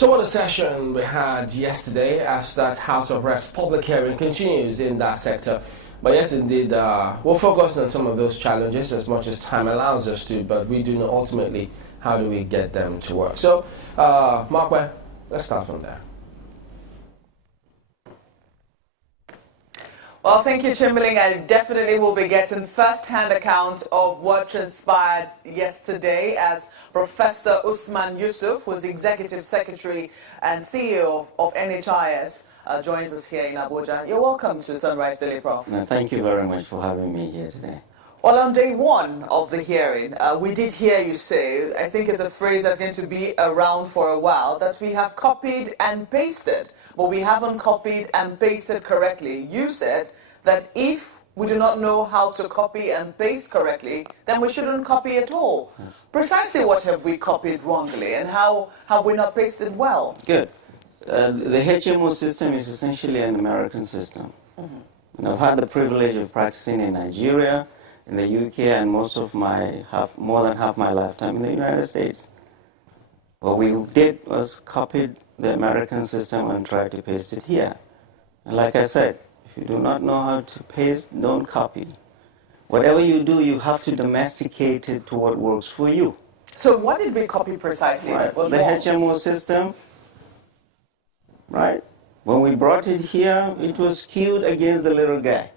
So what a session we had yesterday as that House of Reps public hearing continues in that sector. But yes, indeed, we'll focus on some of those challenges as much as time allows us to, but we do know ultimately how do we get them to work. So, Mark, let's start from there. Well, thank you, Chamberlain. I definitely will be getting first-hand account of what transpired yesterday as Professor Usman Yusuf, who is Executive Secretary and CEO of NHIS, joins us here in Abuja. You're welcome to Sunrise Daily, Prof. No, thank you very much for having me here today. Well, on day one of the hearing, we did hear you say, I think it's a phrase that's going to be around for a while, that we have copied and pasted, but we haven't copied and pasted correctly. You said that if we do not know how to copy and paste correctly, then we shouldn't copy at all. Yes. Precisely what have we copied wrongly, and how have we not pasted well? Good. The HMO system is essentially an American system. And I've had the privilege of practicing in Nigeria, in the UK, and more than half my lifetime in the United States. What we did was copied the American system and tried to paste it here. And like I said, if you do not know how to paste, don't copy. Whatever you do, you have to domesticate it to what works for you. So what did we copy precisely? Right. The HMO system, right? When we brought it here, it was skewed against the little guy.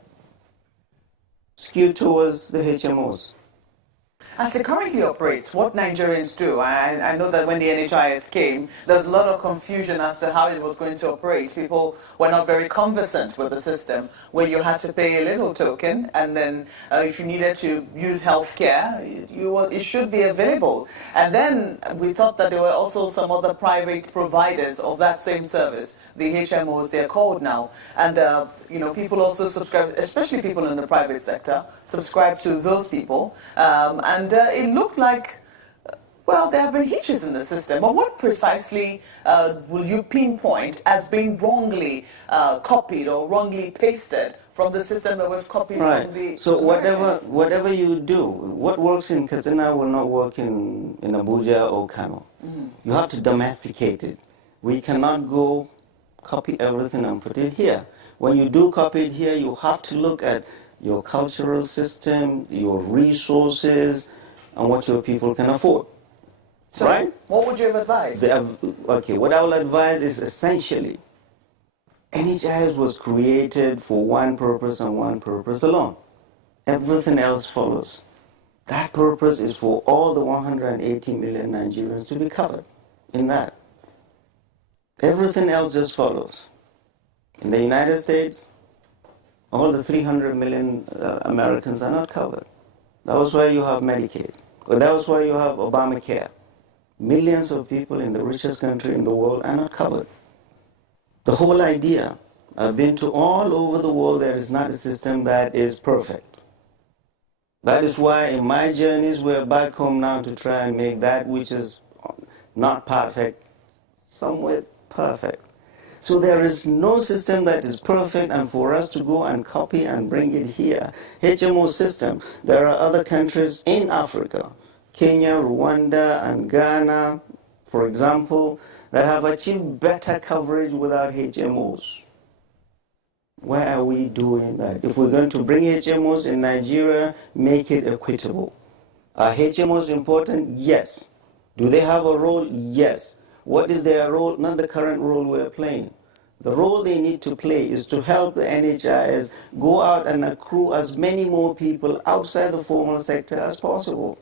Skewed towards the HMOs. As it currently operates, what Nigerians do, I know that when the NHIS came, there was a lot of confusion as to how it was going to operate. People were not very conversant with the system, where you had to pay a little token, and then if you needed to use healthcare, it should be available. And then we thought that there were also some other private providers of that same service, the HMOs they're called now. And people also subscribe, especially people in the private sector, subscribe to those people. And it looked like, well, there have been hitches in the system. But what precisely will you pinpoint as being wrongly copied or wrongly pasted from the system that we've copied from the So whatever you do, what works in Katsina will not work in Abuja or Kano. You have to domesticate it. We cannot go copy everything and put it here. When you do copy it here, you have to look at your cultural system, your resources, and what your people can afford. So right? What would you have advised? Okay, what I will advise is essentially, NHIS was created for one purpose and one purpose alone. Everything else follows. That purpose is for all the 180 million Nigerians to be covered in that. Everything else just follows. In the United States, all the 300 million Americans are not covered. That was why you have Medicaid. Or that was why you have Obamacare. Millions of people in the richest country in the world are not covered. The whole idea, I've been to all over the world, there is not a system that is perfect. That is why in my journeys, we're back home now to try and make that which is not perfect, somewhat perfect. So there is no system that is perfect, and for us to go and copy and bring it here, HMO system, there are other countries in Africa, Kenya, Rwanda, and Ghana, for example, that have achieved better coverage without HMOs. Why are we doing that? If we're going to bring HMOs in Nigeria, make it equitable. Are HMOs important? Yes. Do they have a role? Yes. What is their role? Not the current role we're playing. The role they need to play is to help the NHIS go out and accrue as many more people outside the formal sector as possible.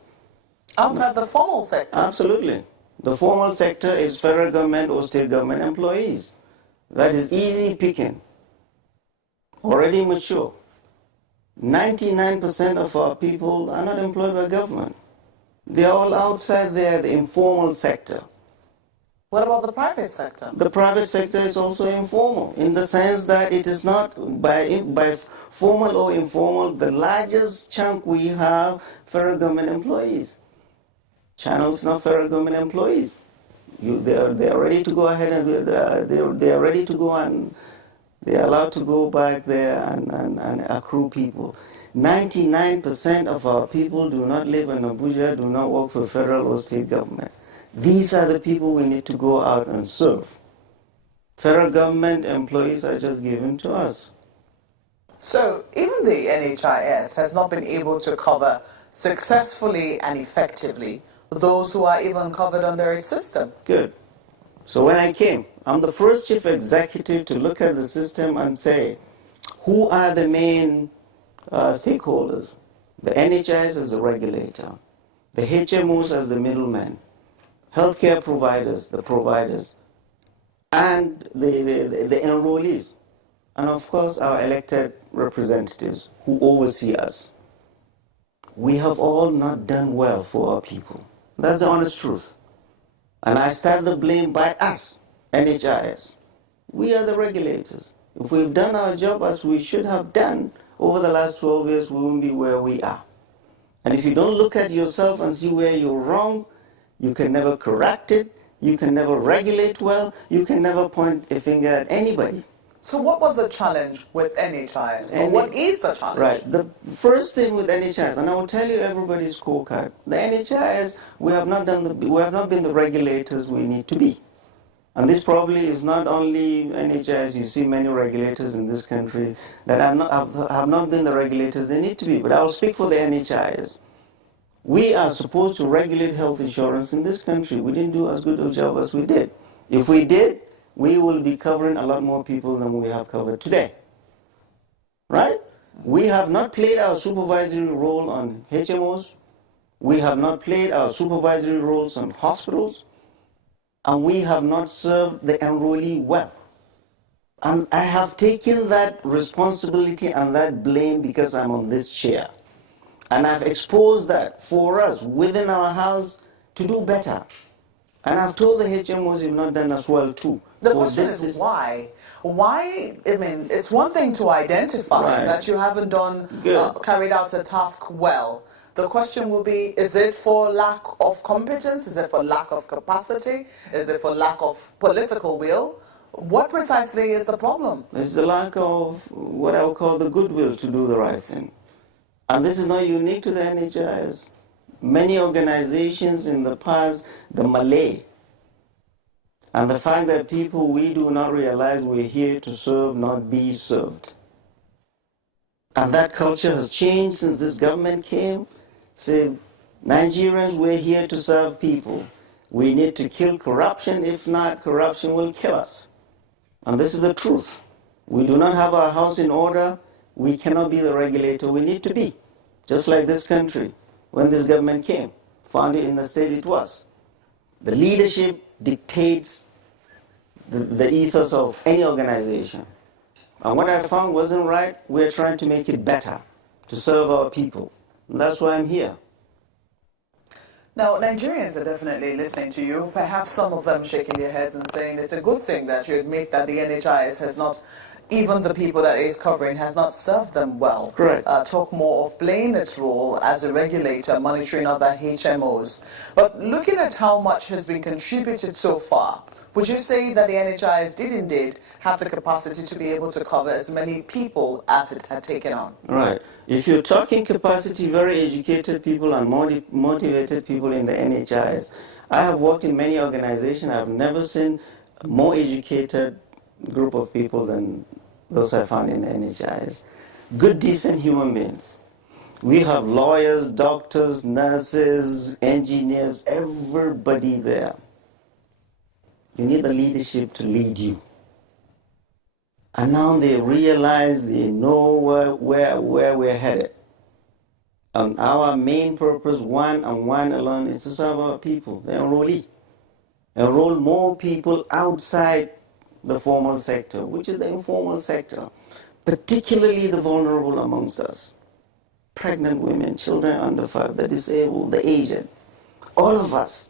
Outside the formal sector? Absolutely. The formal sector is federal government or state government employees. That is easy picking. Already mature. 99% of our people are not employed by government. They are all outside there, the informal sector. What about the private sector? The private sector is also informal in the sense that it is not by formal or informal. The largest chunk we have federal government employees. Channels not federal government employees. They are ready to go ahead and they are ready to go and they are allowed to go back there and accrue people. 99% of our people do not live in Abuja, do not work for federal or state government. These are the people we need to go out and serve. Federal government employees are just given to us. So even the NHIS has not been able to cover successfully and effectively those who are even covered under its system. Good. So when I came, I'm the first chief executive to look at the system and say, who are the main stakeholders? The NHIS as the regulator, the HMOs as the middlemen, healthcare providers, the providers, and the enrollees, and of course our elected representatives who oversee us. We have all not done well for our people. That's the honest truth. And I start the blame by us, NHIS. We are the regulators. If we've done our job as we should have done over the last 12 years, we won't be where we are. And if you don't look at yourself and see where you're wrong, you can never correct it, you can never regulate well, you can never point a finger at anybody. So what was the challenge with NHIS? Or what is the challenge? Right. The first thing with NHIS, and I will tell you everybody's scorecard, the NHIS, we have not been the regulators we need to be. And this probably is not only NHIS. You see many regulators in this country that have not been the regulators they need to be. But I will speak for the NHIS. We are supposed to regulate health insurance in this country. We didn't do as good a job as we did. If we did, we will be covering a lot more people than we have covered today. Right? We have not played our supervisory role on HMOs. We have not played our supervisory roles on hospitals. And we have not served the enrollee well. And I have taken that responsibility and that blame because I'm on this chair. And I've exposed that for us within our house to do better. And I've told the HMOs you've not done as well too. The question is why? Why? I mean, it's one thing to identify that you haven't done, carried out a task well. The question will be, is it for lack of competence? Is it for lack of capacity? Is it for lack of political will? What precisely is the problem? It's the lack of what I would call the goodwill to do the right thing. And this is not unique to the NHIS. Many organizations in the past, the Malay, and the fact that people, we do not realize we're here to serve, not be served. And that culture has changed since this government came. Say, Nigerians, we're here to serve people. We need to kill corruption. If not, corruption will kill us. And this is the truth. We do not have our house in order. We cannot be the regulator we need to be. Just like this country, when this government came, found it in the state it was. The leadership dictates the ethos of any organization. And what I found wasn't right. We're trying to make it better, to serve our people. And that's why I'm here. Now, Nigerians are definitely listening to you, perhaps some of them shaking their heads and saying it's a good thing that you admit that the NHIS has not, even the people that it is covering, has not served them well. Correct. Talk more of playing its role as a regulator, monitoring other HMOs. But looking at how much has been contributed so far, would you say that the NHIS did indeed have the capacity to be able to cover as many people as it had taken on? Right. If you're talking capacity, very educated people and motivated people in the NHIS. I have worked in many organizations. I've never seen a more educated group of people than those I found in the NHIS. Good, decent human beings. We have lawyers, doctors, nurses, engineers, everybody there. You need the leadership to lead you. And now they realize, they know where we're headed. And our main purpose, one and one alone, is to serve our people, the enrollee. Enroll more people outside the formal sector, which is the informal sector, particularly the vulnerable amongst us. Pregnant women, children under 5, the disabled, the aged. All of us.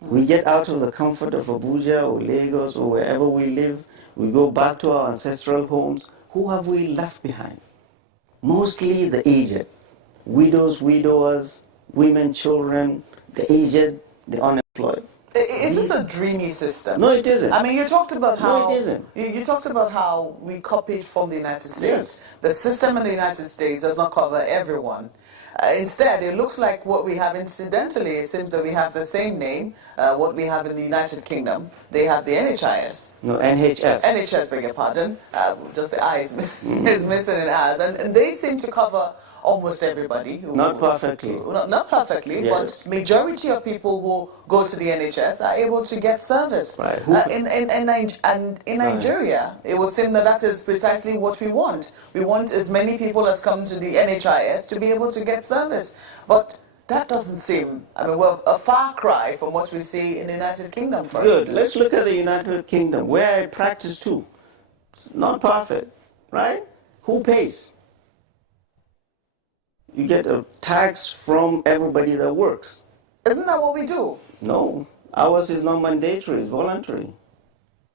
We get out of the comfort of Abuja or Lagos or wherever we live. We go back to our ancestral homes. Who have we left behind? Mostly the aged. Widows, widowers, women, children, the aged, the unemployed. Is this a dreamy system? No, it isn't. I mean, you talked about how... No, it isn't. You talked about how we copied from the United States. Yes. The system in the United States does not cover everyone. Instead, it looks like what we have incidentally, it seems that we have the same name, what we have in the United Kingdom. They have the NHIS. No, NHS. NHS, beg your pardon. Just the I is, is missing an as. And they seem to cover almost everybody. Not perfectly. Not perfectly, yes. but majority of people who go to the NHS are able to get service. Right. In Nigeria, it would seem that that is precisely what we want. We want as many people as come to the NHIS to be able to get service. But that doesn't seem, I mean, we're a far cry from what we see in the United Kingdom, for Good. instance. Let's look at the United Kingdom, where I practice too. It's non-profit, right? Who pays? You get a tax from everybody that works. Isn't that what we do? No. Ours is not mandatory, it's voluntary.